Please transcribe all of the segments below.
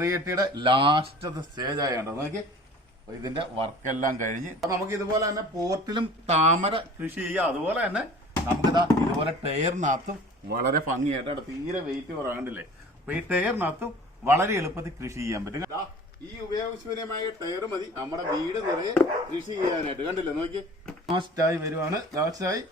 ടയറിയട്ടിയുടെ ലാസ്റ്റത്തെ സ്റ്റേജ് ആയതുകൊണ്ട് നോക്കി ഇതിന്റെ വർക്കെല്ലാം കഴിഞ്ഞ്. നമുക്ക് ഇതുപോലെ തന്നെ പോർട്ടിലും താമര കൃഷി ചെയ്യാം. അതുപോലെ തന്നെ നമുക്കിതാ ഇതുപോലെ ടയറിനകത്തും വളരെ ഭംഗിയായിട്ട് അവിടെ തീരെ വെയിറ്റ് കുറവാണ്ടില്ലേ? അപ്പൊ ഈ ടയറിനകത്തും വളരെ എളുപ്പത്തിൽ കൃഷി ചെയ്യാൻ പറ്റും. ഈ ഉപയോഗശൂന്യമായ ടയർ മതി. നമ്മുടെ വീട് നിറയെ കൃഷി ചെയ്യാനായിട്ട്. കണ്ടില്ലേ? നോക്കി ലാസ്റ്റായി വരുവാണ്. ലാസ്റ്റായി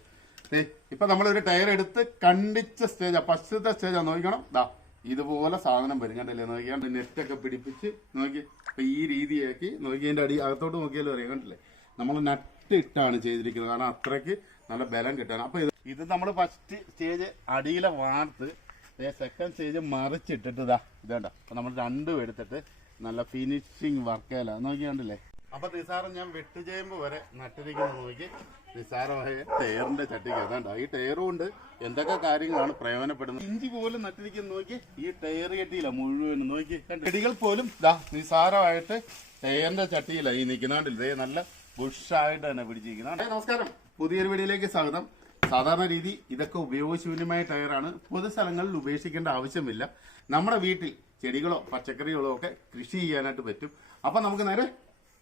ഇപ്പൊ നമ്മളൊരു ടയർ എടുത്ത് കണ്ടിച്ച സ്റ്റേജ് ഫസ്റ്റത്തെ സ്റ്റേജാ നോക്കണം ദാ ഇതുപോലെ സാധനം വരും. കണ്ടല്ലേ? നോക്കിയാണ്ട് നെറ്റൊക്കെ പിടിപ്പിച്ച് നോക്കി. ഇപ്പൊ ഈ രീതിയാക്കി നോക്കി അതിന്റെ അടി അകത്തോട്ട് നോക്കിയാലും അറിയാം. കണ്ടില്ലേ? നമ്മൾ നട്ട് ഇട്ടാണ് ചെയ്തിരിക്കുന്നത്. കാരണം അത്രയ്ക്ക് നല്ല ബലം കിട്ടാൻ. അപ്പൊ ഇത് ഇത് നമ്മൾ ഫസ്റ്റ് സ്റ്റേജ് അടിയിലെ വാർത്ത് സെക്കൻഡ് സ്റ്റേജ് മറിച്ചിട്ടിട്ട് ഇതാ ഇതേണ്ട അപ്പൊ നമ്മൾ രണ്ടും എടുത്തിട്ട് നല്ല ഫിനിഷിങ് വർക്കല്ല നോക്കി കണ്ടില്ലേ? അപ്പൊ നിസാറ് ഞാൻ വെട്ടുചേമ്പ് വരെ നട്ടിരിക്കുന്ന നോക്കി. നിസാരമായ ടയറിന്റെ ചട്ടിക്ക് ഏതാണ്ട് ഈ ടയറും കൊണ്ട് എന്തൊക്കെ കാര്യങ്ങളാണ് പ്രയോജനപ്പെടുന്നത്? ഇഞ്ചി പോലും നട്ടിരിക്കുന്ന നോക്കി. ഈ ടയർ കെട്ടിയില്ല മുഴുവൻ നോക്കി? ചെടികൾ പോലും ദാ നിസാരമായിട്ട് ടയറിന്റെ ചട്ടിയില്ല ഈ നിൽക്കുന്നുണ്ടല്ലേ ഇതേ നല്ല ബുഷായിട്ട് തന്നെ പിടിച്ചിരിക്കുന്നത് നമസ്കാരം. പുതിയൊരു വീഡിയോയിലേക്ക് സ്വാഗതം. സാധാരണ രീതി ഇതൊക്കെ ഉപയോഗശൂന്യമായ ടയറാണ് പൊതുസ്ഥലങ്ങളിൽ ഉപേക്ഷിക്കേണ്ട ആവശ്യമില്ല. നമ്മുടെ വീട്ടിൽ ചെടികളോ പച്ചക്കറികളോ ഒക്കെ കൃഷി ചെയ്യാനായിട്ട് പറ്റും. അപ്പൊ നമുക്ക് നേരെ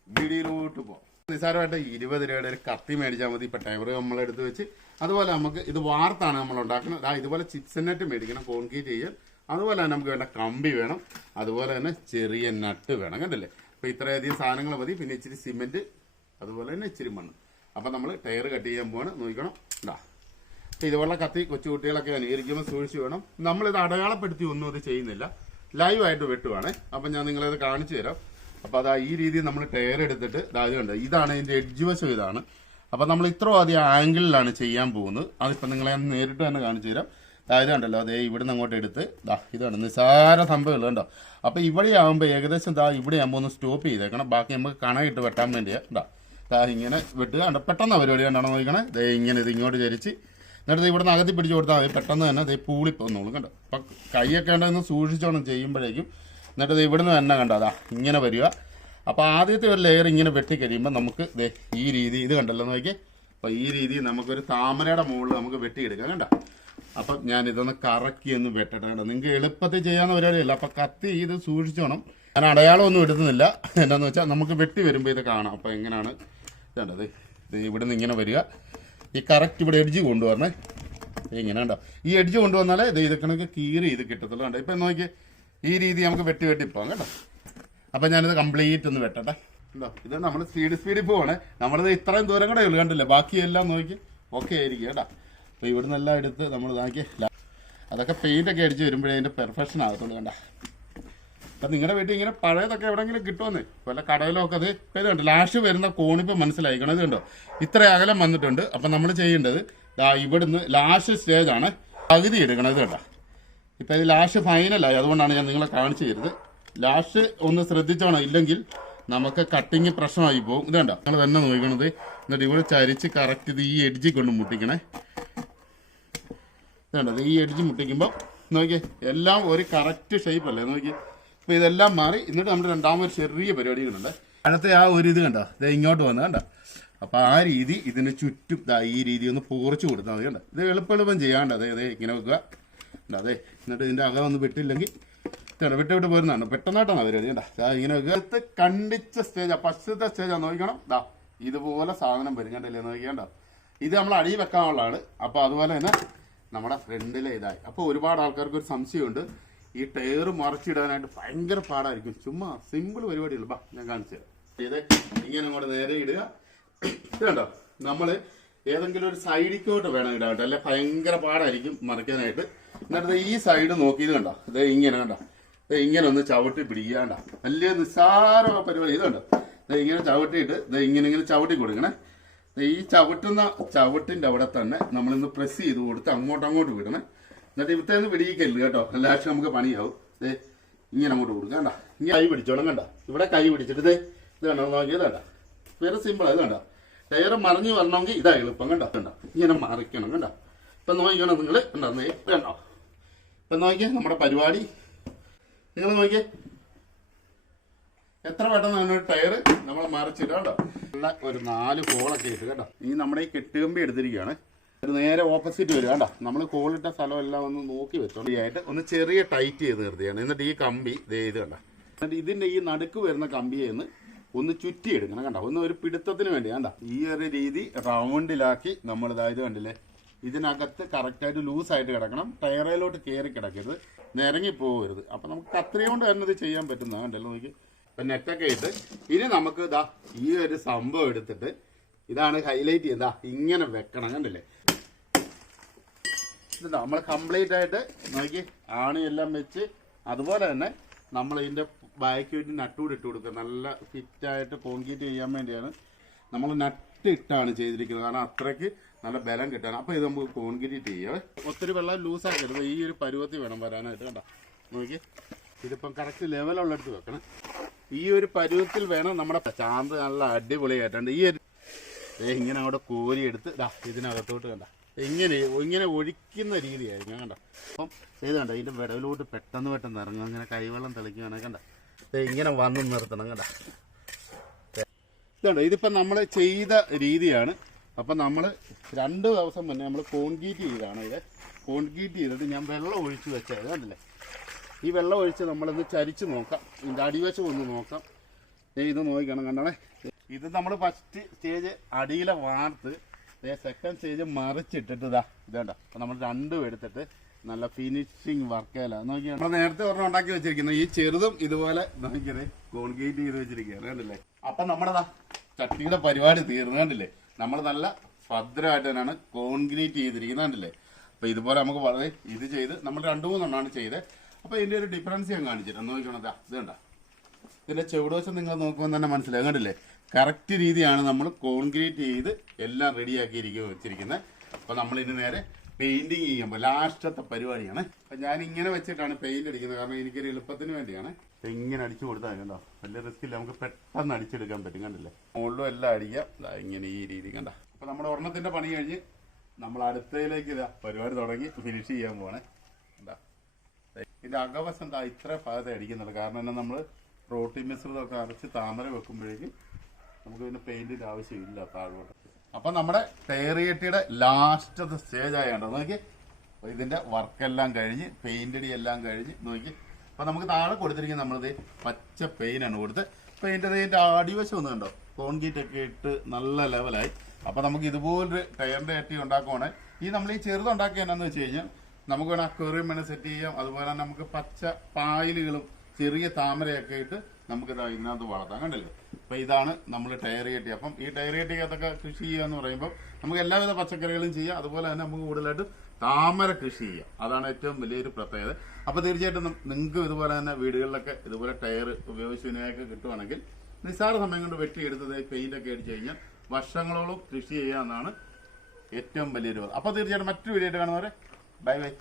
വീഡിയോയിലോട്ട് പോകാം നിസ്സാരമായിട്ട് ഇരുപത് രൂപയുടെ ഒരു കത്തി മേടിച്ചാൽ മതി. ഇപ്പം ടയർ നമ്മളെടുത്ത് വെച്ച് അതുപോലെ നമുക്ക് ഇത് വാർത്താണ് നമ്മൾ ഉണ്ടാക്കുന്നത്. ഇതുപോലെ ചിപ്സ് നെറ്റ് മേടിക്കണം കോൺക്രീറ്റ് ചെയ്യാൻ അതുപോലെ തന്നെ നമുക്ക് വേണ്ട കമ്പി വേണം. അതുപോലെ തന്നെ ചെറിയ നട്ട് വേണം. കണ്ടല്ലേ? അപ്പം ഇത്രയധികം സാധനങ്ങൾ മതി. പിന്നെ ഇച്ചിരി സിമെന്റ് അതുപോലെ തന്നെ ഇച്ചിരി മണ്ണ്. അപ്പം നമ്മൾ ടയർ കട്ട് ചെയ്യാൻ പോവാണ്. നോക്കണം ഇതാ അപ്പം ഇതുപോലെ കത്തി കൊച്ചു കുട്ടികളൊക്കെ അനുകരിക്കുമ്പോൾ സൂക്ഷിച്ചു വേണം. നമ്മളിത് അടയാളപ്പെടുത്തി ഒന്നും ഇത് ചെയ്യുന്നില്ല. ലൈവായിട്ട് വെട്ടുവാണ്. അപ്പം ഞാൻ നിങ്ങളത് കാണിച്ചു തരാം. അപ്പൊ അതാ ഈ രീതിയിൽ നമ്മൾ ടയർ എടുത്തിട്ട് ദാ ഇത് കണ്ടോ? ഇതാണ് ഇതിന്റെ എഡ്ജ് വശം ഇതാണ്. അപ്പൊ നമ്മൾ ഇത്ര അധികം ആംഗിളിലാണ് ചെയ്യാൻ പോകുന്നത്. അതിപ്പോ നിങ്ങളെ നേരിട്ട് തന്നെ കാണിച്ചു തരാം. ഇത് കണ്ടല്ലോ അതേ ഇവിടുന്ന് അങ്ങോട്ട് എടുത്ത് ദാ ഇതാണ് നിസ്സാര സംഭവം കണ്ടോ? അപ്പൊ ഇവിടെ ആകുമ്പോൾ ഏകദേശം ദാ ഇവിടെ ആകുമ്പോൾ ഒന്ന് സ്റ്റോപ്പ് ചെയ്തേക്കണം. ബാക്കി നമുക്ക് കണയിട്ട് വെട്ടാൻ വേണ്ടിയാണ് ദാ ദാ ഇങ്ങനെ വെട്ടുക കണ്ടോ? പെട്ടെന്ന് പരിപാടി കണ്ടാണ് നോക്കണേ ദേ ഇങ്ങനെ ഇത് ഇങ്ങോട്ട് ചരിച്ച്. എന്നിട്ട് ഇവിടുന്ന് അകത്തി പിടിച്ചു കൊടുത്താൽ മതി. പെട്ടെന്ന് തന്നെ ദേ പൂളി പോന്നോളും കണ്ടോ? അപ്പം കൈയൊക്കെ ഉണ്ടെന്ന് സൂക്ഷിച്ചോണം ചെയ്യുമ്പോഴേക്കും എന്നിട്ട് ഇവിടുന്ന് തന്നെ കണ്ടോ? അതാ ഇങ്ങനെ വരിക. അപ്പോൾ ആദ്യത്തെ ഒരു ലെയർ ഇങ്ങനെ വെട്ടിക്കഴിയുമ്പോൾ നമുക്ക് ഈ രീതി ഇത് കണ്ടല്ലോ നോക്കി അപ്പോൾ ഈ രീതി നമുക്കൊരു താമരയുടെ മുകളിൽ നമുക്ക് വെട്ടിയെടുക്കാം കണ്ടോ? അപ്പം ഞാൻ ഇതൊന്ന് കറക്കി ഒന്ന് വെട്ടട്ടെ കേട്ടോ നിങ്ങൾക്ക് എളുപ്പത്തിൽ ചെയ്യാവുന്ന പരിപാടിയല്ല. അപ്പം കത്തി ഇത് സൂക്ഷിച്ചോണം ഞാൻ അടയാളമൊന്നും എടുക്കുന്നില്ല എന്താണെന്ന് വെച്ചാൽ നമുക്ക് വെട്ടി വരുമ്പോൾ ഇത് കാണാം. അപ്പം എങ്ങനെയാണ്? ഇതേണ്ടത് ഇത് ഇവിടുന്ന് ഇങ്ങനെ വരിക. ഈ കറക്റ്റ് ഇവിടെ എഡ്ജ് കൊണ്ടുവരണേ. ഇങ്ങനെ കണ്ടോ? ഈ എഡ്ജ് കൊണ്ടുവന്നാലേ ഇത് ഇത് കണക്ക് കീറി ഇത് കിട്ടത്തുള്ളൂ കണ്ടോ? ഇപ്പം നോക്കി ഈ രീതി നമുക്ക് വെട്ടി വെട്ടി പോകാം കേട്ടോ. അപ്പം ഞാനിത് കംപ്ലീറ്റ് ഒന്ന് വെട്ടട്ടെ. ഇത് നമ്മൾ സ്പീഡ് സ്പീഡിൽ പോവാണ്. നമ്മളിത് ഇത്രയും ദൂരം കൂടെ ഉള്ളു കണ്ടില്ലേ? ബാക്കിയെല്ലാം നോക്കി ഓക്കെ ആയിരിക്കും കേട്ടോ. അപ്പോൾ ഇവിടുന്ന് എല്ലാം എടുത്ത് നമ്മൾ ഇതാക്കി അതൊക്കെ പെയിന്റ് ഒക്കെ അടിച്ച് വരുമ്പോഴേ അതിന്റെ പെർഫെക്ഷൻ ആകത്തുള്ളൂ കണ്ട. അപ്പം നിങ്ങളുടെ വീട്ടിൽ ഇങ്ങനെ പഴയതൊക്കെ എവിടെങ്കിലും കിട്ടുമെന്ന് വല്ല കടയിലോ ഒക്കെ അത് വരുന്നുണ്ട്. ലാഷ് വരുന്ന കോണിപ്പോൾ മനസ്സിലായിക്കണം? ഇത് കണ്ടോ? ഇത്ര അകലം വന്നിട്ടുണ്ട്. അപ്പം നമ്മൾ ചെയ്യേണ്ടത് ഇവിടുന്ന് ലാസ്റ്റ് സ്റ്റേജ് ആണ് പകുതി എടുക്കണം ഇത് കണ്ടോ ഇപ്പം ഇത് ലാസ്റ്റ് ഫൈനലായി അതുകൊണ്ടാണ് ഞാൻ നിങ്ങളെ കാണിച്ചു തരുന്നത്. ലാഷ് ഒന്ന് ശ്രദ്ധിച്ചോണം. ഇല്ലെങ്കിൽ നമുക്ക് കട്ടിങ് പ്രശ്നമായി പോകും. ഇത് കണ്ടോ? നിങ്ങൾ തന്നെ നോക്കണത്. എന്നിട്ട് ഇവിടെ ചരിച്ച് കറക്റ്റ് ഇത് ഈ എഡ്ജി കൊണ്ട് മുട്ടിക്കണേ. ഇതുണ്ട് ഈ എഡ്ജി മുട്ടിക്കുമ്പോൾ നോക്കിയേ എല്ലാം ഒരു കറക്റ്റ് ഷേപ്പ് അല്ലേ? നോക്കി അപ്പോൾ ഇതെല്ലാം മാറി. എന്നിട്ട് നമ്മുടെ രണ്ടാമൊരു ചെറിയ പരിപാടി പരിപാടികളുണ്ട്. അടുത്ത ആ ഒരു ഇത് കണ്ടോ? ഇത് ഇങ്ങോട്ട് വന്ന് കണ്ടോ? അപ്പോൾ ആ രീതി ഇതിന് ചുറ്റും ഈ രീതി ഒന്ന് പോറിച്ച് കൊടുത്താൽ മതി കണ്ടോ? ഇത് എളുപ്പം എളുപ്പം ചെയ്യാണ്ട് അതെ ഇങ്ങനെ വെക്കുക. കണ്ടോ അതെ എന്നിട്ട് ഇതിന്റെ അകം ഒന്ന് വിട്ടില്ലെങ്കിൽ ഇതാണ് വിട്ട് വിട്ട് പോരുന്നതാണ്. പെട്ടെന്നായിട്ടാണ് വരുന്നത് ദാ ഇങ്ങനെ വെക്കുക കണ്ടിച്ച സ്റ്റേജ് ഫസ്റ്റത്തെ സ്റ്റേജാണ് നോക്കണം ദാ ഇതുപോലെ സാധനം വരും കണ്ടില്ലേ നോക്കിയാണ്ടോ ഇത് നമ്മൾ അടി വെക്കാനുള്ളതാണ്. അപ്പോൾ അതുപോലെ തന്നെ നമ്മുടെ ഫ്രണ്ടിലെ ഇതായി. അപ്പോൾ ഒരുപാട് ആൾക്കാർക്ക് ഒരു സംശയമുണ്ട്. ഈ ടയർ മറച്ചിടാനായിട്ട് ഭയങ്കര പാടായിരിക്കും. ചുമ്മാ സിമ്പിൾ പരിപാടിയുള്ളൂ. ബാ ഞാൻ കാണിച്ചു തരാം ഇത് ഇങ്ങനെ നേരെ ഇടുക. ഇത് കണ്ടോ? നമ്മൾ ഏതെങ്കിലും ഒരു സൈഡിക്കോട്ട് വേണം ഇടാൻ കേട്ടോ. അല്ലെ ഭയങ്കര പാടായിരിക്കും മറിക്കാനായിട്ട്. എന്നിട്ട് ഈ സൈഡ് നോക്കിയത് കണ്ടോ? ഇത് ഇങ്ങനെ കണ്ടോ? ഇത് ഇങ്ങനെ ഒന്ന് ചവിട്ടി പിടിക്കാണ്ട കണ്ടോ? വലിയ നിസ്സാര പരിപാടി. ഇത് കണ്ടോ? ഇത് ഇങ്ങനെ ചവിട്ടിയിട്ട് ഇത് ഇങ്ങനെ ഇങ്ങനെ ചവിട്ടി കൊടുക്കണേ. ഈ ചവിട്ടുന്ന ചവിട്ടിന്റെ അവിടെ തന്നെ നമ്മളിന്ന് പ്രസ് ചെയ്ത് കൊടുത്ത് അങ്ങോട്ട് അങ്ങോട്ട് വിടണേ എന്നിട്ട് ഇവിടുത്തെ ഒന്ന് പിടിക്കരുത് കേട്ടോ. എല്ലാവർക്കും നമുക്ക് പണിയാവും. ദേ ഇങ്ങനെ അങ്ങോട്ട് കൊടുക്കുക കണ്ട? ഇങ്ങനെ കൈ പിടിച്ചോണം കണ്ട? ഇവിടെ കൈ പിടിച്ചിട്ട് ദേ ഇത് കണ്ടോ? നോക്കിയത് കണ്ട? വേറെ സിമ്പിൾ അത് കണ്ട? ടയർ മറിഞ്ഞു വരണമെങ്കിൽ ഇതാ എളുപ്പം കണ്ട? കണ്ട? ഇങ്ങനെ മറിക്കണം കണ്ട? ഇപ്പൊ നോക്കിക്കണം നിങ്ങൾ കണ്ടോ? കണ്ടോ? ഇപ്പൊ നോക്കിയേ നമ്മുടെ പരിപാടി. നിങ്ങൾ നോക്കിയേ. എത്ര പെട്ടെന്ന് തന്നെ ടയർ നമ്മൾ മറിച്ചിട്ട് കേട്ടോ ഉള്ള ഒരു നാല് കോളൊക്കെ ഇട്ട് കേട്ടോ ഈ നമ്മുടെ ഈ കെട്ടുകമ്പി എടുത്തിരിക്കുകയാണ്. ഒരു നേരെ ഓപ്പോസിറ്റ് വരും കേട്ടോ നമ്മൾ കോളിട്ട സ്ഥലം എല്ലാം ഒന്ന് നോക്കി വെച്ചോണ്ട് ആയിട്ട് ഒന്ന് ചെറിയ ടൈറ്റ് ചെയ്ത് നിർത്തിയാണ്. എന്നിട്ട് ഈ കമ്പി ഇത് കണ്ട? എന്നിട്ട് ഇതിന്റെ ഈ നടുക്ക് വരുന്ന കമ്പിയെ ഒന്ന് ഒന്ന് ചുറ്റി എടുക്കണം കണ്ടോ? ഒന്ന് ഒരു പിടുത്തത്തിന് വേണ്ടി കണ്ട? ഈ ഒരു രീതി റൗണ്ടിലാക്കി നമ്മൾ ഇതായത് കണ്ടില്ലേ? ഇതിനകത്ത് കറക്റ്റായിട്ട് ലൂസായിട്ട് കിടക്കണം. ടയറയിലോട്ട് കയറി കിടക്കരുത്. നിരങ്ങി പോകരുത്. അപ്പം നമുക്ക് കത്രിക കൊണ്ട് തന്നെ ഇത് ചെയ്യാൻ പറ്റുന്ന കണ്ടല്ലോ നോക്കി. ഇപ്പം നെറ്റൊക്കെ ഇട്ട് ഇനി നമുക്ക് ഇതാ ഈ ഒരു സംഭവം എടുത്തിട്ട് ഇതാണ് ഹൈലൈറ്റ് ചെയ്താ ഇങ്ങനെ വെക്കണം കണ്ടില്ലേ? നമ്മൾ കംപ്ലീറ്റ് ആയിട്ട് നോക്കി ആണിയെല്ലാം വെച്ച് അതുപോലെ തന്നെ നമ്മൾ ഇതിന്റെ ബാക്ക് വേണ്ടി നട്ടൂട് ഇട്ട് കൊടുക്കുക. നല്ല ഫിറ്റായിട്ട് കോൺക്രീറ്റ് ചെയ്യാൻ വേണ്ടിയാണ് നമ്മൾ നട്ട് ഇട്ടാണ് ചെയ്തിരിക്കുന്നത്. കാരണം അത്രയ്ക്ക് നല്ല ബലം കിട്ടണം അപ്പോൾ ഇത് നമുക്ക് കോൺക്രീറ്റ് ചെയ്യാം. ഒത്തിരി വെള്ളം ലൂസാക്കരുത് ഈ ഒരു പരുവത്തിൽ വേണം വരാനായിട്ട് കണ്ട? നോക്കി ഇതിപ്പം കറക്റ്റ് ലെവലുള്ളടുത്ത് വെക്കണം. ഈ ഒരു പരുവത്തിൽ വേണം നമ്മുടെ ചാന്ത് നല്ല അടിപൊളിയായിട്ടുണ്ട്. ഈ ഒരു ഇങ്ങനെ അവിടെ കോരി എടുത്ത് ദാ ഇതിനകത്തോട്ട് കണ്ട? ഇങ്ങനെ ഇങ്ങനെ ഒഴിക്കുന്ന രീതിയായിരിക്കും. കണ്ട? അപ്പം ഇത് കണ്ട? ഇതിന്റെ വിടവിലോട്ട് പെട്ടെന്ന് പെട്ടെന്ന് ഇറങ്ങും. ഇങ്ങനെ കൈവെള്ളം തെളിക്കുകയാണ് കണ്ട? ഇങ്ങനെ വന്ന് നിർത്തണം കേട്ടോ ഇതുണ്ട്? ഇതിപ്പോ നമ്മൾ ചെയ്ത രീതിയാണ്. അപ്പം നമ്മൾ രണ്ട് ദിവസം മുന്നേ നമ്മൾ കോൺക്രീറ്റ് ചെയ്താണ് ഇത്. കോൺക്രീറ്റ് ചെയ്തിട്ട് ഞാൻ വെള്ളം ഒഴിച്ച് വെച്ചത് അതല്ലേ ഈ വെള്ളം ഒഴിച്ച് നമ്മളിന്ന് ചരിച്ച് നോക്കാം. ഇതിന്റെ അടിവശം ഒന്ന് നോക്കാം. ഇത് നോക്കിക്കണം കണ്ടോണേ ഇത് നമ്മൾ ഫസ്റ്റ് സ്റ്റേജ് അടിയിലെ വാർത്ത് സെക്കൻഡ് സ്റ്റേജ് മറിച്ചിട്ടിട്ട് ഇതാ ഇതേണ്ട അപ്പം നമ്മൾ രണ്ടും എടുത്തിട്ട് നല്ല ഫിനിഷിങ് വർക്കേല നോക്കിയാ. നമ്മൾ നേരത്തെ ഒരെണ്ണം ഉണ്ടാക്കി വെച്ചിരിക്കുന്നത് ഈ ചെറുതും ഇതുപോലെ നോക്കിയത് കോൺക്രീറ്റ് ചെയ്ത് വെച്ചിരിക്കുകയാണ്. കണ്ടില്ലേ? അപ്പൊ നമ്മുടെ ദാ ചട്ടിയുടെ പരിപാടി തീർന്നു. കണ്ടില്ലേ? നമ്മൾ നല്ല ഭദ്രമായിട്ട് തന്നെയാണ് കോൺക്രീറ്റ് ചെയ്തിരിക്കുന്നത്. കണ്ടില്ലേ? അപ്പൊ ഇതുപോലെ നമുക്ക് വളരെ ഇത് ചെയ്ത് നമ്മൾ രണ്ടു മൂന്നെണ്ണമാണ് ചെയ്തത് അപ്പൊ ഇതിന്റെ ഒരു ഡിഫറൻസ് ഞാൻ കാണിച്ചിട്ട് നോക്കണതാ ഇത് കണ്ട? ഇതിന്റെ ചെവിടോശം നിങ്ങൾ നോക്കുമ്പോൾ തന്നെ മനസ്സിലാകും കണ്ടില്ലേ? കറക്റ്റ് രീതിയാണ് നമ്മൾ കോൺക്രീറ്റ് ചെയ്ത് എല്ലാം റെഡിയാക്കിയിരിക്കുക വെച്ചിരിക്കുന്നത്. അപ്പൊ നമ്മൾ ഇനി നേരെ പെയിന്റിങ് ചെയ്യുമ്പോൾ ലാസ്റ്റത്തെ പരിപാടിയാണ്. അപ്പൊ ഞാൻ ഇങ്ങനെ വെച്ചിട്ടാണ് പെയിന്റ് അടിക്കുന്നത്. കാരണം എനിക്കൊരു എളുപ്പത്തിന് വേണ്ടിയാണ്. അപ്പൊ ഇങ്ങനെ അടിച്ചു കൊടുത്താൽ കണ്ടോ? വലിയ റിസ്ക് ഇല്ല. നമുക്ക് പെട്ടെന്ന് അടിച്ചെടുക്കാൻ പറ്റും. കണ്ടില്ലേ? മുകളിലും എല്ലാം അടിക്കാം ഇങ്ങനെ ഈ രീതി കണ്ട. അപ്പൊ നമ്മുടെ ഒരെണ്ണത്തിന്റെ പണി കഴിഞ്ഞ് നമ്മൾ അടുത്തയിലേക്ക് ഇതാ പരിപാടി തുടങ്ങി. ഫിനിഷ് ചെയ്യാൻ പോവാണ്. എന്താ ഇതിന്റെ അകവശം എന്താ ഇത്ര ഭാഗത്തെ അടിക്കുന്നുള്ളൂ. കാരണം എന്നാ നമ്മൾ പ്രോട്ടീൻ മിശ്രിതമൊക്കെ അരച്ച് താമര വെക്കുമ്പോഴേക്കും നമുക്ക് പിന്നെ പെയിന്റിന്റെ ആവശ്യമില്ല താഴോട്ട്. അപ്പൊ നമ്മുടെ തേറിയട്ടിയുടെ ലാസ്റ്റത്തെ സ്റ്റേജ് ആയതുകൊണ്ട് നോക്കി. ഇതിന്റെ വർക്കെല്ലാം കഴിഞ്ഞ് പെയിന്റ് അടി എല്ലാം കഴിഞ്ഞ് നോക്കി. അപ്പൊ നമുക്ക് താഴെ കൊടുത്തിരിക്കുന്ന നമ്മളിത് പച്ച പെയിനാണ് കൊടുത്ത്. പെയിന്റ് ഇതിന്റെ അടിവശം ഒന്ന് കണ്ടോ? കോൺക്രീറ്റ് ഒക്കെ ഇട്ട് നല്ല ലെവലായി അപ്പൊ നമുക്ക് ഇതുപോലൊരു ടയറിന്റെ അട്ടി ഉണ്ടാക്കുവാണ്. ഈ നമ്മൾ ഈ ചെറുതുണ്ടാക്കിയ എന്നാന്ന് വെച്ച് കഴിഞ്ഞാൽ നമുക്ക് വേണം അക്വേറിയം വേണം സെറ്റ് ചെയ്യാം. അതുപോലെ നമുക്ക് പച്ച പായലുകളും ചെറിയ താമരയൊക്കെ ഇട്ട് നമുക്ക് ഇതാ ഇതിനകത്ത് വളർത്താം. കണ്ടില്ലേ? അപ്പൊ ഇതാണ് നമ്മൾ ടയർ കെട്ടി. അപ്പം ഈ ടയർ കെട്ടിക്കകത്തൊക്കെ കൃഷി ചെയ്യുക എന്ന് പറയുമ്പോൾ നമുക്ക് എല്ലാവിധ പച്ചക്കറികളും ചെയ്യാം. അതുപോലെ തന്നെ നമുക്ക് കൂടുതലായിട്ട് താമര കൃഷി ചെയ്യാം. അതാണ് ഏറ്റവും വലിയൊരു പ്രത്യേകത. അപ്പൊ തീർച്ചയായിട്ടും നിങ്ങൾക്ക് ഇതുപോലെ തന്നെ വീടുകളിലൊക്കെ ഇതുപോലെ ടയർ ഉപയോഗിച്ച് വിനിയോഗമൊക്കെ കിട്ടുവാണെങ്കിൽ നിസ്സാര സമയം കൊണ്ട് വെട്ടിയെടുത്തത് പെയിന്റ് ഒക്കെ അടിച്ചു കഴിഞ്ഞാൽ വർഷങ്ങളോളം കൃഷി ചെയ്യാമെന്നാണ് ഏറ്റവും വലിയൊരു അപ്പൊ തീർച്ചയായിട്ടും മറ്റൊരു വീഡിയോ ആയിട്ട് കാണുന്നവരെ ബൈ ബൈ